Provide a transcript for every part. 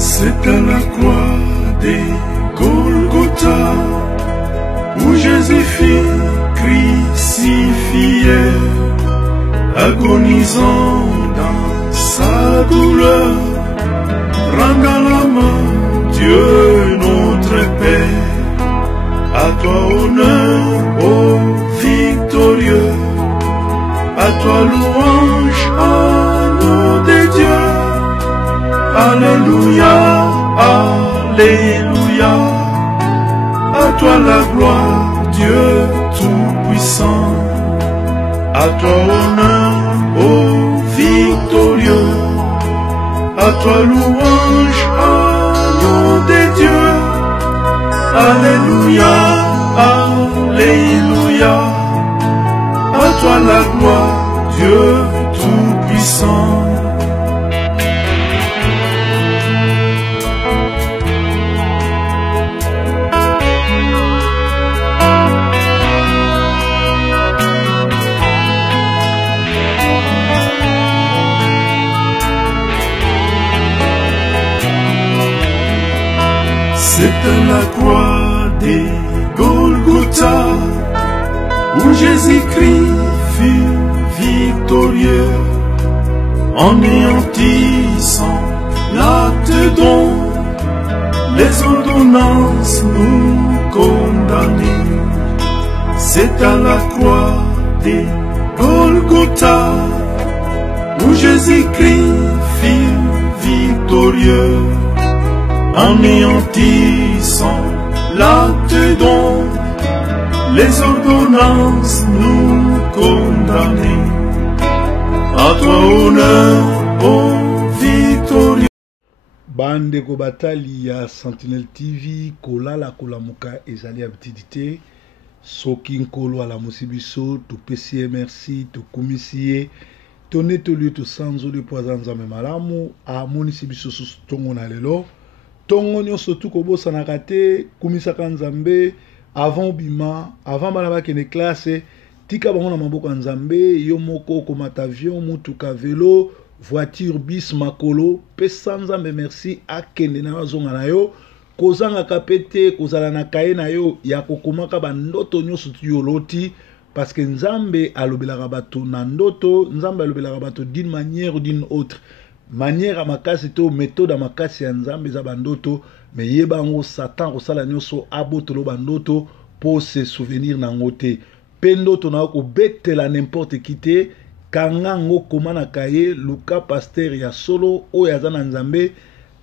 C'est à la croix des Golgotha où Jésus fut crucifié, agonisant dans sa douleur, rendant la main, Dieu notre Père. À toi honneur, ô victorieux, à toi louange, agneau de Dieu. Alléluia, Alléluia, à toi la gloire, Dieu tout-puissant. À toi honneur, ô victorieux, à toi louange, agneau de Dieu. Alléluia, Alléluia, à toi la gloire, Dieu tout-puissant. C'est à la croix des Golgotha où Jésus-Christ fut victorieux, anéantissant l'acte dont les ordonnances nous condamnaient. C'est à la croix des Golgotha où Jésus-Christ fut victorieux, anéantissant l'acte dont les ordonnances nous condamnaient. À toi honneur, ô victorieux. Bande ko batali ya Sentinelle TV kolala kolamuka ezali abitidité soki nkolo ala musibiso to pesi merci to komisiye to netoli to sanzo de poisons me malamu a munisibiso tongo na lelo tongo nyonso tu kobosanaka te kumisaka nzambe avant bima avant bana bakende classe tika bango na maboko ya nzambe yo moko komata avion mutuka vélo voiture bis makolo pesa nzambe merci akende na bazonga na yo kozanga kapete kozala na kaye na yo ya kokomaka bandoto nyonso tu yoloti parce que nzambe alobelaka bato na ndoto, nzambe alobelaka bato d'une manière ou d'une autre. Manière à makasi to méthode à makasi ya nzambe za bandoto, mais yebango Satan kosala nyonso abotolo bandoto pour se souvenir na ngote. Pendoto na ko betela n'importe qui te kanga ngo komana kaye Luka pasteur ya solo o ya za na nzambe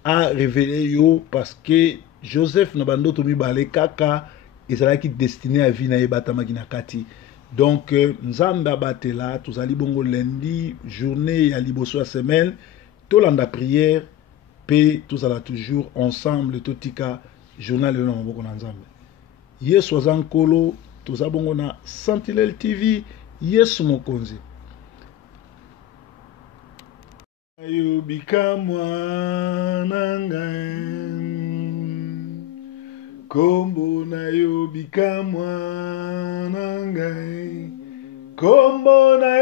a révélé yo parce que Joseph na bandoto mibale kaka ezalaki destiné à vie na yebatamaki na kati. Donc nzambe abatela tozali bongo lundi journée ya liboso ya semaine tolanda prière pe tozala toujours ensemble totika journal na maboko na nzambe. Yesu azankolo toza bongo na Sentinelle TV Yesu mokonzi. Ayobika mwana ngai kombo na yobika mwana ngai kombo na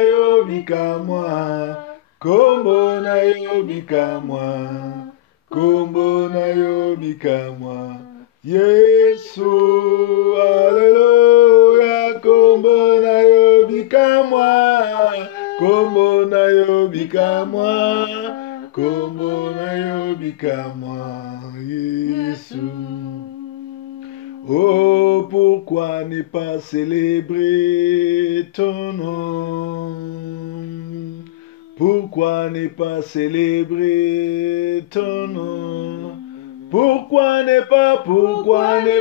yo bika mwa kombo na yo bika mwa kombo na yo bika mwa Yesu alleluya kombo na yo bika mwa kombo na yo bika mwa kombo na yo bika mwa Yesu. Oh, pourquoi ne pas célébrer ton nom? Pourquoi ne pas célébrer ton nom? Pourquoi ne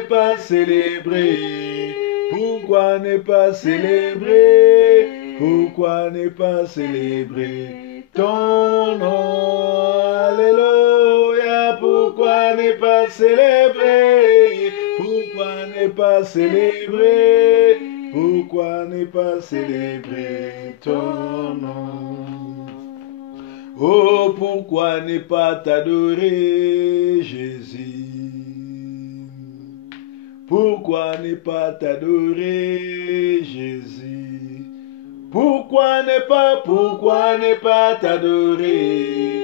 pas célébrer? Pourquoi ne pas célébrer? Pourquoi ne pas célébrer ton nom? Alléluia. Pourquoi ne pas célébrer? Pourquoi ne pas célébrer? Pourquoi ne pas célébrer ton nom? Oh, pourquoi ne pas t'adorer, Jésus? Pourquoi ne pas t'adorer, Jésus? Pourquoi ne pas t'adorer?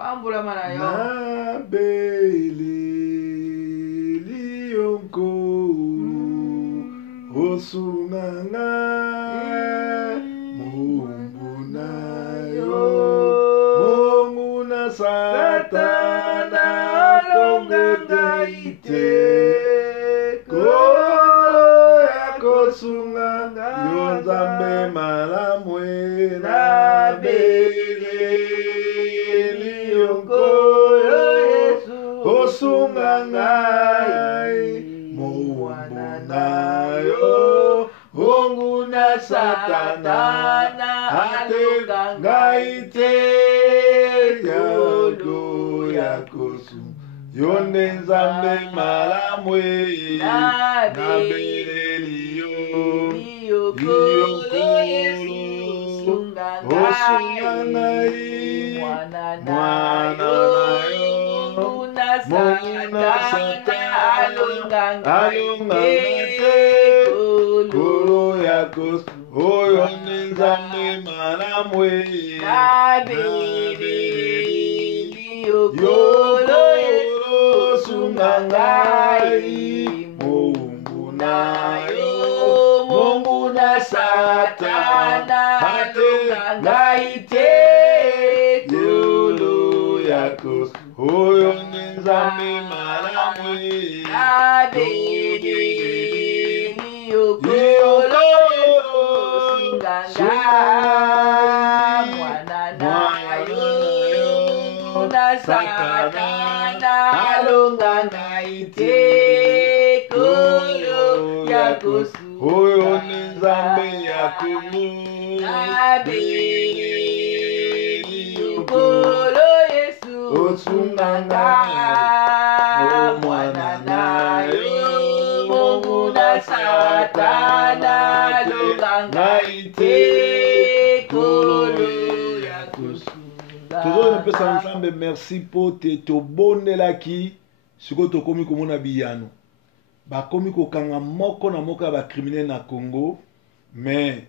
Pambula mana yo. Na bele lionko osunganga mumbuna yo monguna satana longanga ite kolo yakosunganga yo nzambe malamwe na bele osungangai mumbuna yo onguna satana atengai te yodo yakosu yonde nzambe malamwe nabeleliyo liyokolo osungangai mwana nayo mona satana alungangate kolo yakos oyo nzambe malamwe yokolo sungangai mumbunayo munguna satana alungangaite kolo yakos oyo nzambe malamwe yokolo satana alungangaite kolo yakosu oyo nzambe yakomu yokolo yesu osunganga mwana nayo monguna satana alungangaite kolo yakosu. Toujours napesa nzambe merci po te tobondelaki siko tokomi komona biyano bakomi kokanga moko na moko ya bacriminel na Congo mais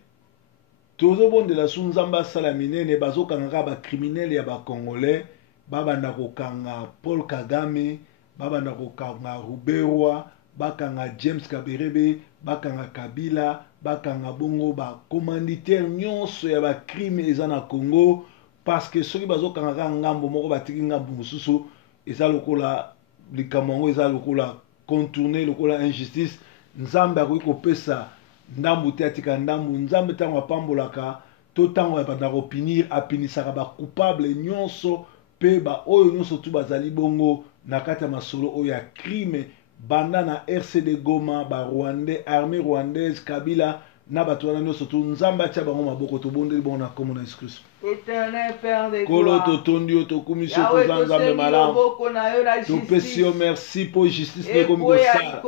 tozobondela su nzambe asala minene bazokangaka bacriminel ya bakongolais babanda kokanga Paul Kagame babanda kokanga Ruberwa bakanga James Kaberebe bakanga Kabila bakanga bongo bacommanditaire nyonso ya bacrime eza na Congo parce que soki bazokangaka ngambo moko batiki ngambo mosusu eza lokola likambo yango eza lokola contourner lokola injustice nzambe akoki kopesa ndambu te atika ndambu nzambe ntango apambolaka to ntango abanda kopinir apinisaka bacoupable nyonso mpe baoyo nyonso tu bazali bongo na kati ya masolo oyo ya crime banda na RCD Goma barwandais armée rwandaise Kabila na bato wana nyonso tu nzambe atia bango maboko tobondeli bongo na kombo na Yesu Kristo. Éternel Père de Kolo totondi yo tokumisi yo koza nzambe malamu topesi yo merci po justice ekomi kosala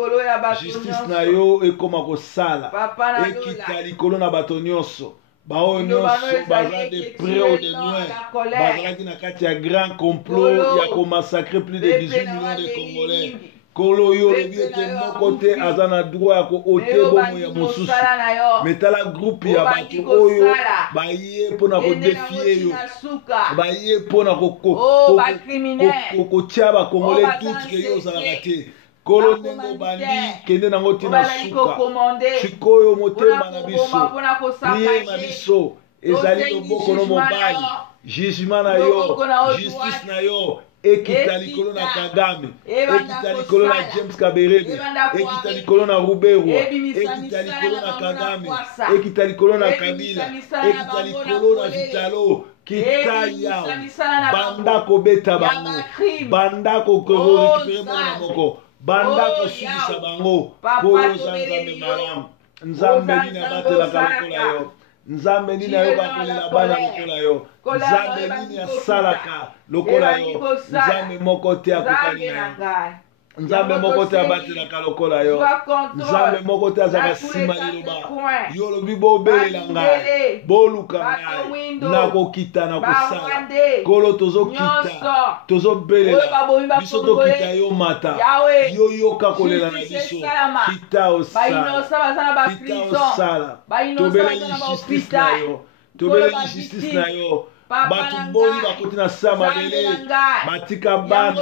justice na yo ekoma kosala ekita likolo na bato nyonso baoyo nyonso baza de près ou de loin bazalaki na kati ya grand complot ya komassacre plus de 18 millions de Congolais. Kolo yo lobi ete moko te aza na droit ya koote bomo ya mosusu metala groupe ya bato oyo baye mpona kodefie yo baye mpona kotia bakongolais doute ke yo ozalaka te kolo ndenge obandi kende nango tina suka sikoyo motema na biso priere na biso ezali loboko no mobali jugement na yo justice na yo ekita likolo na Kagame ekita likolo na James Kaberebe ekita likolo na Ruberwa ekita likolo na Kagame ekita likolo na Kabila ekita likolo na Vitalo kitaya banda kobeta bango banda korekipere mona moko banda kosudisa bango koyo za nzambe malamu nzambe nini abatelaka lokola yo nzambe nini ayoka kolela bana lokola yo nzambe nini asalaka lokola yo nzambe moko te akokani na yo nzambe moko te abatelaka lokola yo nzambe moko te azaka nsima liloba yo lobi bobelela ngai boluka ngai nakokita na kosala kolo tozokita tozobelela biso tokita yo mata yo yoka kolela na biso kita osala tobeleli justice na yo tobeleli justice na yo batumboni bakoti na sama bele batika bana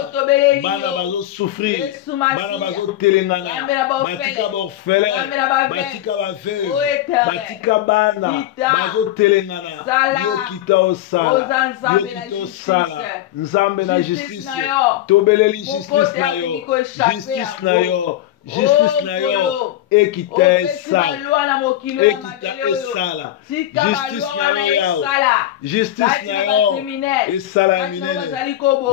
bazo souffrir bana bazo telengana batika borfelin batika baveuve batika bana bazo telengana yo kita osala nzambe na justice tobeleli justice na yo justice na yo justice na yo ekita esala justice na yo yao justice na yo esala ya minene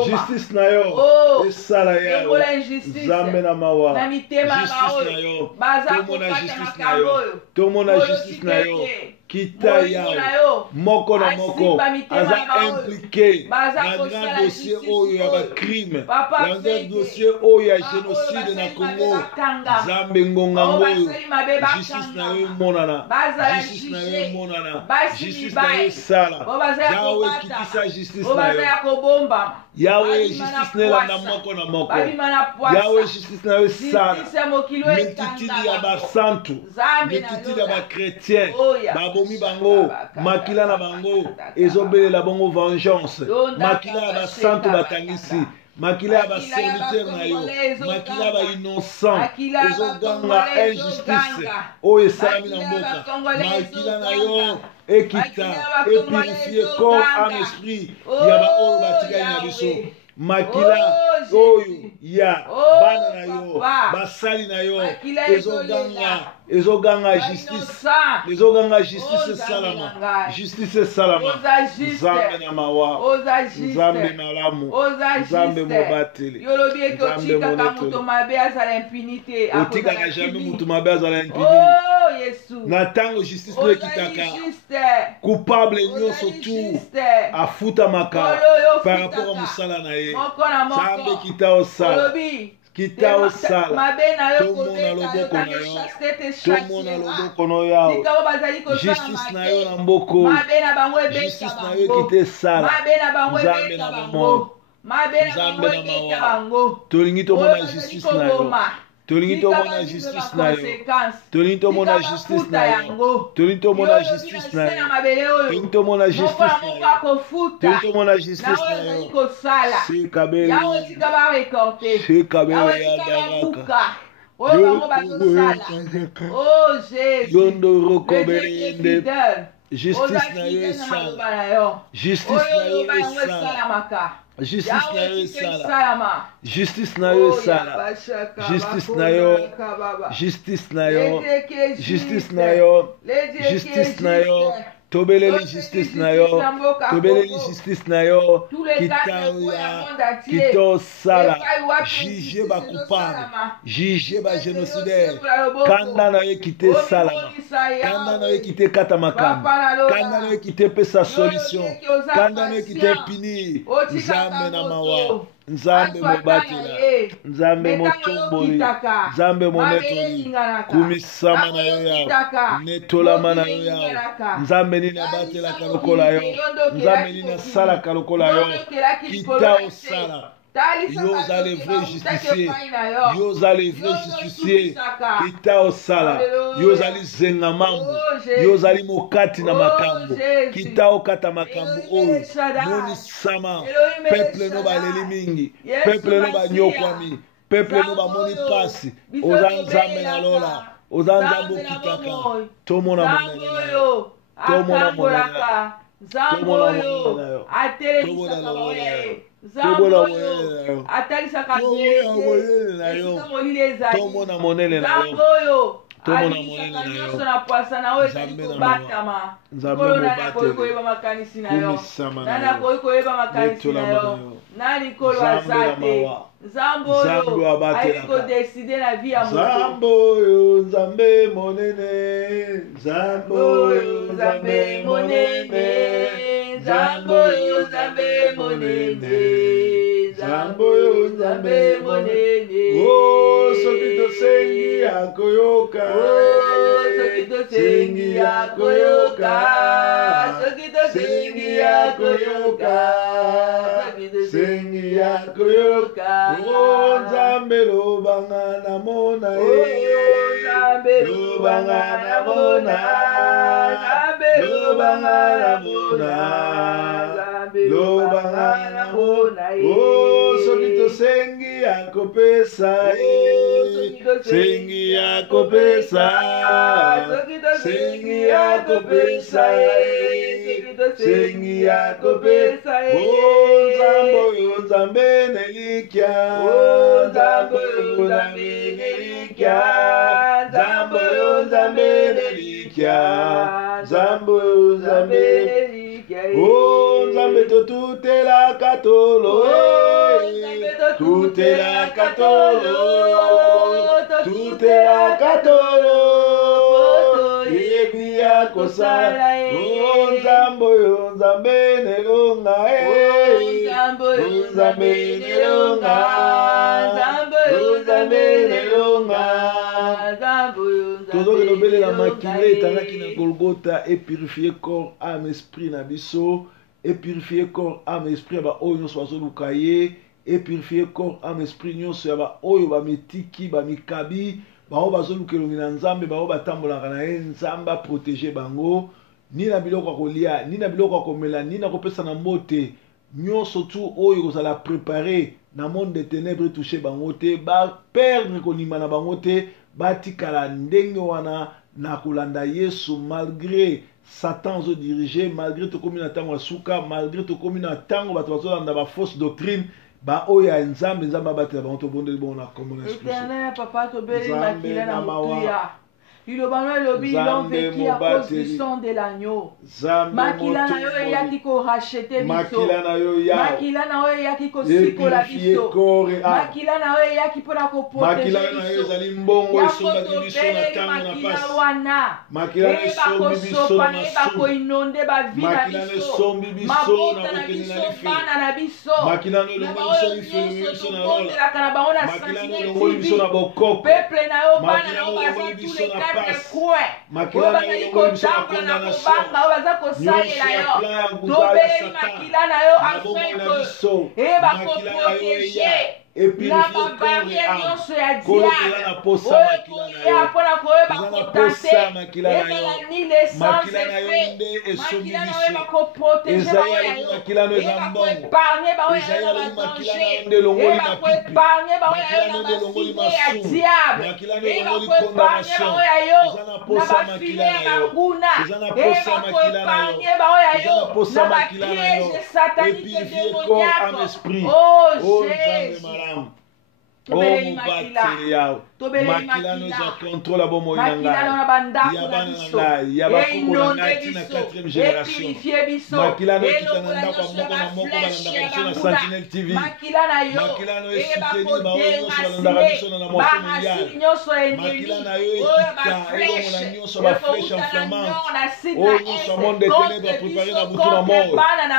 justice na yo esala yao nzambe na mawa justice na yo tomona justice na yo tomona justice na yo kita yao moko na moko aza impliqué na grand dossier oyo ya bacrime na grand dossier oyo ya génocide na Congo nzambe ngonga ngoyo justice na yo monana justice na yo monana justice na yo sala yawe kitisa justice na yo yawe justice nelanda moko na moko yawe justice na yo sala multitude ya basantu multitude ya bakretien babomi bango makila na bango ezobelela bango vengeance makila ya basantu batangisi makila ya baserviteur na yo makila ya bainnocent ezoganga injustice oyo esalami na mboka makila na yo ekita epurifie corps âme esprit ya baoyo batikali na biso makila oyo ya bana na yo basali na yo ezoganga justice salama justice salama nzambe na mawa nzambe malamu nzambe mobateli otikaka jamais mutu mabe azala impunité na ntango justice no ekitaka coupable nyonso tu afutamaka par rapport a mosala na ye nzambe kita osala kita osala tomona loboko na yo tomona loboko na yo justice na yo na mboko justice na yo ekita esala nzambe na bango nzambe na mawa tolingi tomona justice na yo tolingi tomona justice na yo tolingi tomona justice na yo tolingi tomona justice na yo tolingi tomona justice na yo tolingi tomona justice na yo sekabele sekabele ya daraka yondoro kobele yende justice na yo esala justice na yo esala justice na yo esala justice na yo esala justice na yo justice na yo justice na yo justice na yo tobeleli justice na yo tobeleli justice na yo kitaya kitosala juge bacoupable juge bagénocidaire kanda na yo kite salama kanda na yo kite kata makambo kanda na yo kite pesa solution kanda na yo kite punir nzambe na mawa nzambe mobatela nzambe motomboli nzambe monetoli kumisama na yo yao netolama na yo yao nzambe nini abatelaka lokola yo nzambe nini asalaka lokola yo kita osala yo oza le vrai justicier yo oza le vrai justicier kita osala yo ozali zenga mambo yo ozali mokati na makambo kita okata makambo oyo monisama peuple no baleli mingi peuple no banyokwami peuple no bamoni pasi oza nzambe na lola oza nzambe okitaka tomona monene na yo tomona monene na yo tomona monene na yo tomona monene na yo tomona monene na yo tomona monene na yo tomona monene na yo nzambe na mawa nzambe mobateli kumisama na yo netolama na yo nzambe na mawa nzambe abatelaka nzambe oyo nzambe monene nzambe oyo nzambe monene nzambe oyo nzambe monene nzambe oyo nzambe monene oh soki tosengi akoyoka soki tosengi akoyoka soki tosengi akoyoka soki tosengi akoyoka oh nzambe lobanga namona nzambe lobanga namona nzambe lobanga namona lobanga oh soki tosengi akopesa sengi akopesa sengi akopesa sengi akopesa oh nzambe oyo nzambe nelikya nzambe oyo nzambe nelikya nzambe oyo nzambe nelikya nzambe oyo nzambe oh nzambe totutelaka tolo tutelaka tolo tutelaka tolo yebi ya kosala oh nzambe oyo nzambe nelonga nzambe nelonga nzambe nelonga tozo kelobele la makile etangaki na Golgotha et purifier corps âme esprit na biso et purifier corps âme esprit ya ba oyo nyonso bazoluka ye et purifier corps âme esprit nyonso ya ba oyo bametiki bamikabi bao bazoluka elongi na nzambe bao batambolaka na ye nzambe aprotéger bango ni na biloko ya kolia ni na biloko ya komela ni na kopesa na mbote nyonso tu oyo kozala préparé na monde de ténèbres touché bango te baperdre konima na bango te batikala ndenge wana na kolanda Yesu malgré Satan zo dirige malgré tokomi na tango asuka malgré tokomi na tango bato bazolanda ba fausse doctrine ba oya nzambe nzambe batela bango tobondeli bongo na kombo na Esprit. Éternel papa tobeli makila na motuya. Ils l'ont vécu à cause du sang de l'agneau. Makila na yo eyaki ko racheter biso. Makila na yo eyaki ko sikola biso. Makila na yo eyaki pona ko protéger biso. Makila na yo ezali mbongo esomba biso na tango na pasi. Makila na esombi biso na masumu. Ko inonde ba vie na biso. Makila na esombi biso na kokeni na life. Makila na longo biso lifeli biso na lola. Makila na longo biso na bokoko. Peuple na yo bana na yo baza tous les quatre makila na yo ngomisa condamnation nyonso ya plan ya nguza ya Satan na bomoi na biso makila na yo eya epurifier corps et âme kolokela na posa makila na yo makila na yo nde esombi biso ezali alobi makila na yo eza mbongo ezali alobi makila na yo nde elongoli mapipi makila na yo nde elongoli masumu makila na yo elongoli condamnation eza na posa makila na yo eza na posa makila na yo eza na posa makila na yo epurifier corps âme esprit oh nzambe malamu oh mubateli yao makila no eza contrôle abo moi na ngai ya bana na ngai ya bakoko na ngai tina 4e génération makila no kita na ndako moko na moko balandaka biso na Sentinelle TV makila no esuteni baoyo nyonso balandaka biso na mwasi mondial makila na yo ekita elongola nyonso baflèche enflammante oyo nyonso monde de ténèbres préparé na butu na mort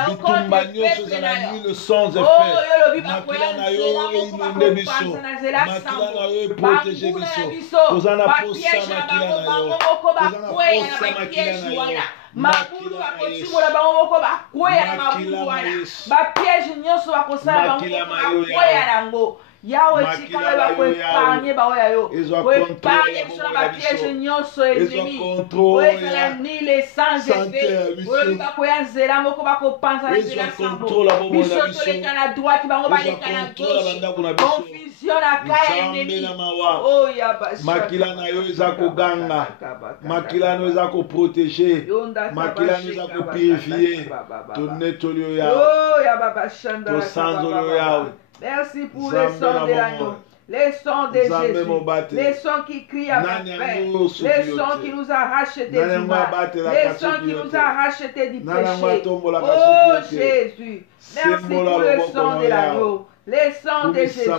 bitumba nyonso eza na huile sans effet makila na yo einonde biso makila na yo eprotege biso toza na posa makila na yo toza na posa makila na yo makulu bakotimola bango moko bakweya na mabulu wana bapiège nyonso bakosala bango bakweya nango yawe tikala bakwepargne baoya yo kwepargne biso na bapiège nyonso ennemi oyezala nile sans effet oyo bakweya nzela moko bakopanza na nzela sambo biso toleka na droite bango baleka na gauche confusion na kaya ennemi makila na yo eza koganga makila na yo eza koprotege makila na yo eza kopurifie tonetoli yo yawe tosanzoli yo yawe. Merci pour le sang de l'agneau, les sons de Jésus, les sons qui crient à ma paix, les sons qui nous a rachetés du mal, les sons qui nous a rachetés du péché. Oh Jésus, merci pour le sang de l'agneau, les sons de Jésus,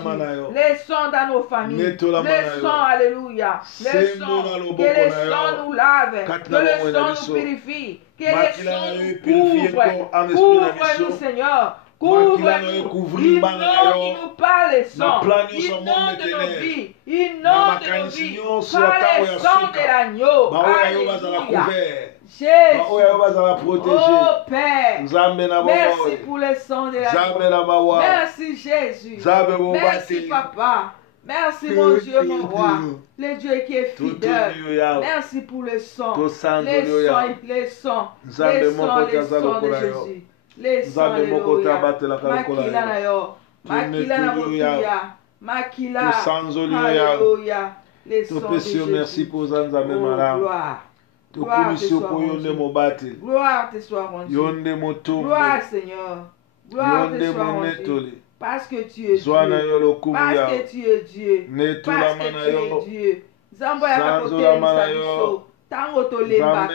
les sons dans nos familles, les sons, alléluia, les sons, que les sons nous lavent, que le sang nous purifie, que les sons nous couvrent, Seigneur. Couvre-nous, il nous parle les sons, inonde nos vies, inonde nos vies, par les sons de l'agneau. Alléluia. Jésus, oh Père, merci pour le sang de l'agneau. Merci Jésus, merci Papa. Merci mon Dieu, mon roi, le Dieu qui est fidèle. Merci pour le sang, les sons de Jésus. Nzambe moko te abatela kalokola makila na yo, makila na botuya, makila, haleluya. Topesi yo merci pour Nzambe malamu. Tokumisi yo po yonde mobateli. Gloire te soit rendue. Yonde motombo. Gloire Seigneur. Gloire te soit rendue. Parce que tu es Dieu. Parce que tu es Dieu. Parce que tu es Dieu. Zambo ya kakotelisa biso. Tango tolembaka.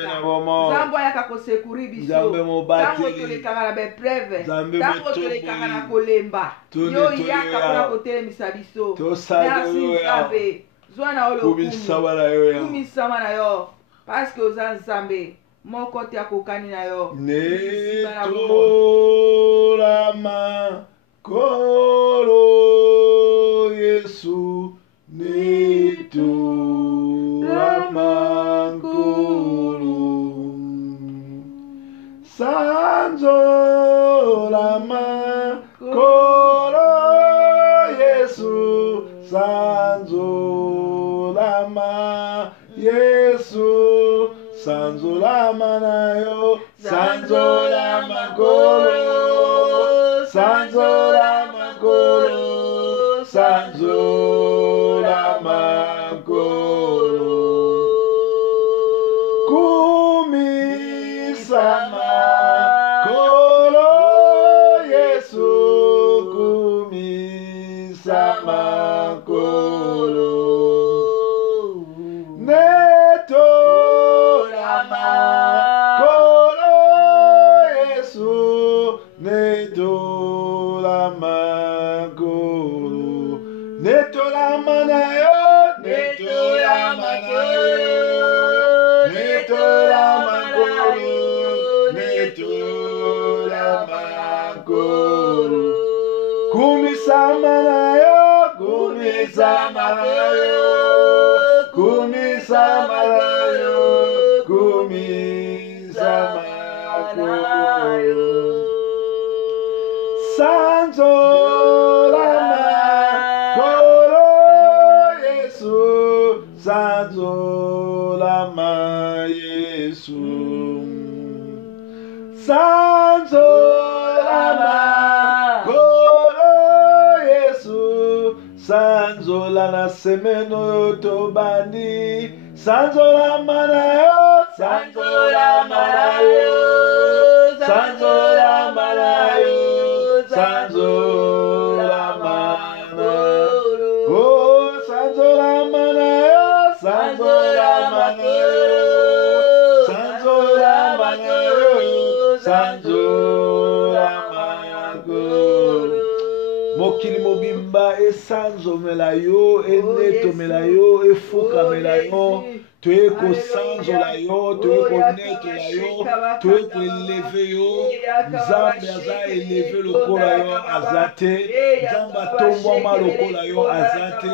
Zambo ya kakosekuri biso. Tango tolekaka na bepreve. Tango tolekaka na kolemba. Yo yaka pona kotelemisa biso. Merci Nzambe. Zwana olo kumisama na yo. Parce que oza Nzambe. Moko te akokani na yo. Netolama kolo Yesu. Netolama kolo. Sanzolama kolo Yesu. Sanzolama Yesu. Sanzolama na yo. Sanzolama kolo. Sanzolama kolo. Sanzolama kolo. Kumisama kolo Yesu. Kumisama kolo. Netolama kolo Yesu. Netolama kolo. Netolama na yo. Netolama na yo. Netolama kolo. Netolama kolo. Kumisama na yo. Kumisama na yo. Kumisama na yo. Kumisama na yo. Sanzolama kolo Yesu. Sanzolama Yesu. Sanzolama kolo Yesu. Sanzolana semeno yotobani. Sanzolama na yo. Sanzolama na yo. Sanzolama na yo. Sanzolama na yo. Oh, Sanzolama na yo. Sanzolama na yo. Sanzolama na yo. Sanzolama na yo. Mokili mobimba esanzomela yo, enetomela yo, efukamela yo. Tu es ko sanzola yo, tu es ko netola yo, tu es ko eleve yo. Nzambe aza eleve lokola yo azate. Nzambe atombwama lokola yo azate.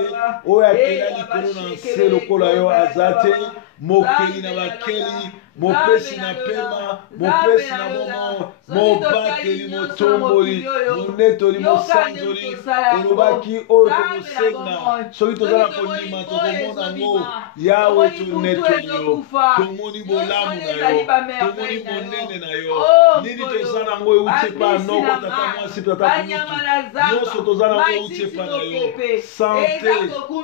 Oyo akela likolo na nse lokola yo azate. Mokeli na bakeli, mopesi na pema, mopesi na momo, mobateli, motomboli, monetoli, mosanzoli. Olobaki oyo tokosenga. Soki tozala kondima tokomona ngo Yawe tonetoli yo. Tomoni bolamu na yo. Tomoni monene na yo. Nini tozala ngo euti pa noko tata mwasi tata kumutu. Nyonso tozala ngo euti pa na yo. Santé,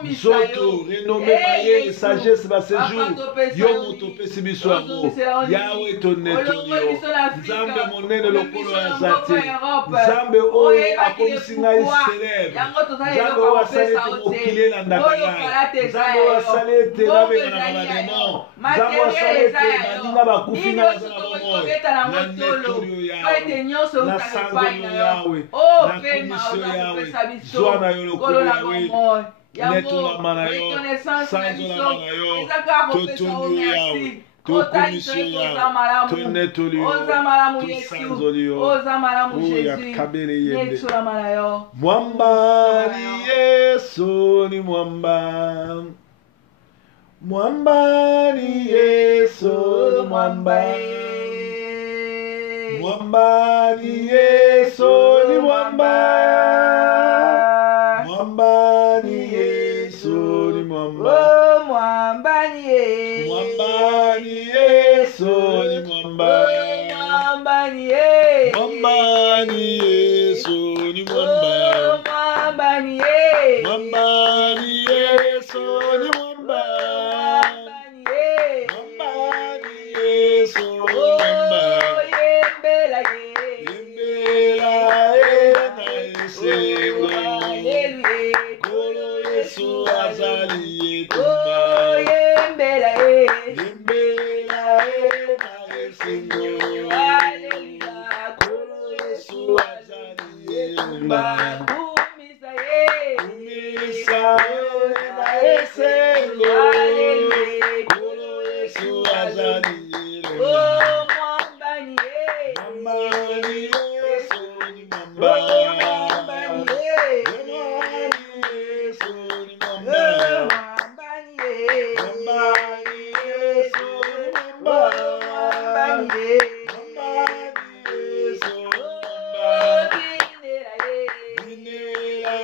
nzoto, renommé, mayele, sagesse, baséjour. Yo moto pesi biso yango. Yawe tonetoli yo. Nzambe monene lokolo ya zate. Nzambe oyo akomisi ngai célèbre. Nzambe oyo asali ete mokili elandaka ngai. Nzambe oyo asali ete nabenga na bamademo. Nzambe oyo asali ete baninga bakufi ngai baza na bomoi. Na netoli yo Yawe. Na sanzoli yo Yawe. Na komisi yo Yawe. Zwa na yo lokolo Yawe. Netolama na yo, sanzolama na yo, totoni yo Yawe, tokomisi yo Yawe, tonetoli yo, tosanzoli yo, oya kabele yende. Mwamba ni Yesu ni mwamba, mwamba ni Yesu ni mwamba, mwamba ni Yesu ni mwamba. Mwamba ni Yesu ni mwamba. Oh, mwamba ni Yesu. Mwamba ni Yesu ni mwamba. Mwamba ni Yesu. Mwamba mwamba ni Yesu ni mwamba. Mwamba ni Yesu. Mwamba ni Yesu ni mwamba. Mwamba ni Yesu. Mwamba ni Yesu ni mwamba. Yembela ye. Yembela na esengo. Hallelujah. Kolo Yesu azali yetumba. Yembela ye. Yembela na esengo. Hallelujah. Kolo Yesu azali yetumba. Kumisa ye. Kumisa na esengo. Kolo Yesu azali yetumba. Mwamba ni ye. Mwamba ni Yesu ni mwamba. Mwamba ni ye. Mwamba ni Yesu ni mwamba. Mwamba ni ye. Mwamba ni Yesu ni mwamba. Mwamba ni ye. Mwamba ni Yesu ni mwamba. Binela ye. Binela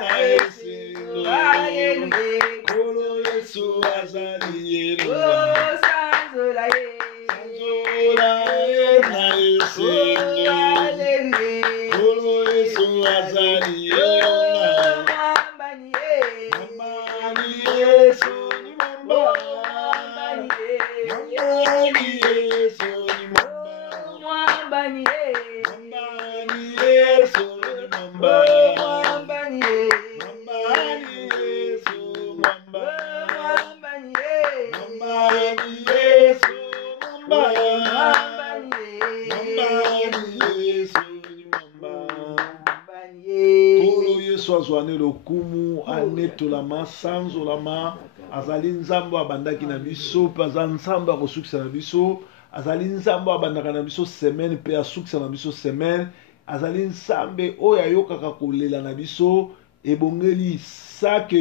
na esengo. Hallelujah. Kolo Yesu azali yetumba. Sanzola ye. Sanzola na esengo. Hallelujah. Kolo Yesu azali yetumba. Mwamba ni ye. Mwamba ni Yesu ni mwamba. Mwamba ni ye. Mwamba ni Yesu ni mwamba. Mwamba ni ye. Mwamba ni Yesu ni mwamba. Mwamba ni ye. Mwamba ni Yesu mwamba. Mwamba ni ye. Mwamba ni Yesu mwamba. Mwamba ni ye. Mwamba ni Yesu ni mwamba. Mwamba ni ye. Kolo Yesu azwane lokumu anetolama sanzolama azali nzambo abandaki na biso pe aza nzambo akosukisa na biso azali nzambo abandaka na biso semaine pe asukisa na biso semaine azali nzambe oyo ayokaka kolela na biso ebongeli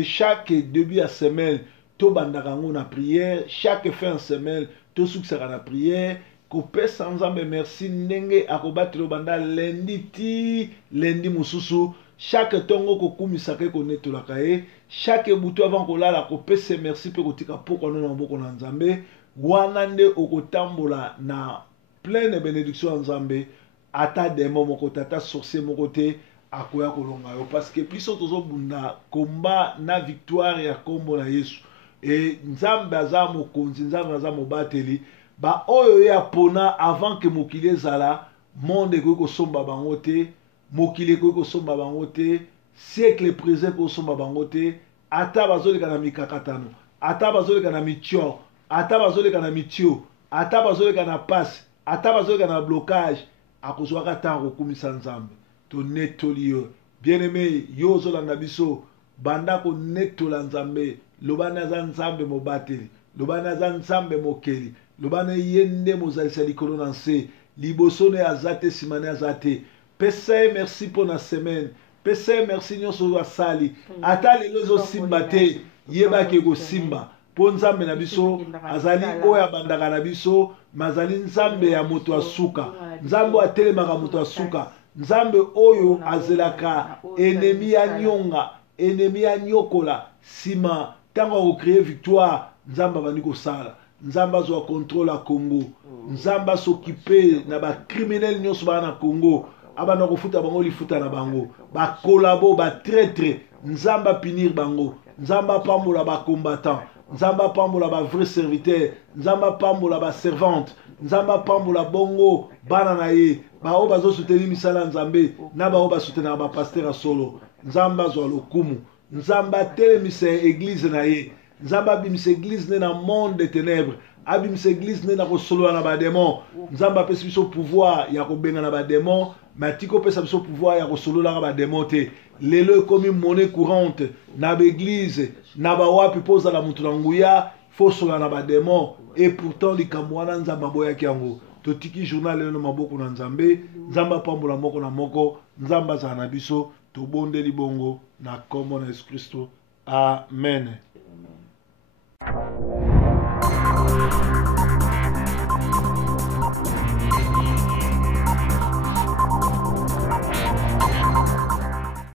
chaque début ya semaine tobandaka yango na prière chaque fin de semaine tosukisaka na prière kopesa nzambe merci ndenge akobatela obanda lundi ti lundi mosusu chaque tongo kokumisaka ekonetolaka ye chaque butu avant kolala kopesa merci mpe kotika pokwa no na maboko na nzambe wana nde okotambola na pleine bénédiction ya nzambe ata demo moko te ata sorcier moko te akoya kolonga yo parce que biso tozobunda komba na victoire ya kombo na Yesu e nzambe aza mokonzi nzambe aza mobateli ba oyo ya pona avant que mokili ezala monde ekoki kosomba bango te mokili ekoki kosomba bango te siècle présent ekoki kosomba bango te ata bazoleka na mikakatano ata bazoleka na mitio ata bazoleka na mitio ata bazoleka na pasi ata bazoleka na blocage akozwaka ntango kokumisa nzambe tonetoli yo bien-aimé yo ozolanda biso banda konetola nzambe lobana aza nzambe mobateli lobana aza nzambe mokeli lobana ye nde mozalisa likolo na nse liboso ne aza te nsima ne aza te pesa ye merci mpo na semaine pesa ye merci nyonso oyo asali ata lelo ezosimba te yebaki ekosimba mpo nzambe na biso azali oyo abandaka na biso me azali nzambe ya moto asuka nzambe oyo atelemaka moto asuka nzambe oyo azelaka enemi ya nyonga enemi ya nyokola nsima ntango akocreye victoire nzambe abandi kosala nzambe azwa contrôle ya Congo nzambe asokipe na bacriminel nyonso baa na Congo abanda kofuta bango lifuta na bango bakolabo batraitre nzambe apinir bango nzambe apambola bacombattant nzambe apambola bavrai serviteur nzambe apambola baservante nzambe apambola bongo bana na ye bao bazosuteni misala nzambe na bao basutenaka bapaster ya solo nzambe azwa lokumu nzambe atelemisa eglize na ye nzambe abimisa eglize ne na monde de ténèbres abimisa eglize ne na kosolola na bademon nzambe apesi biso pouvoir ya kobenga na bademon me atiki opesa biso pouvoir ya kosololaka bademon te lelo ekomi monnaie courante na baeglize na bawapi mpo ozala moto na nguya fo solola na bademon et pourtant likambo wana nzambe aboyaki yango totiki journal lelo na maboko na nzambe nzambe apambola moko na moko nzambe azala na biso tobondeli bongo na kombo na Yesu Kristo amen.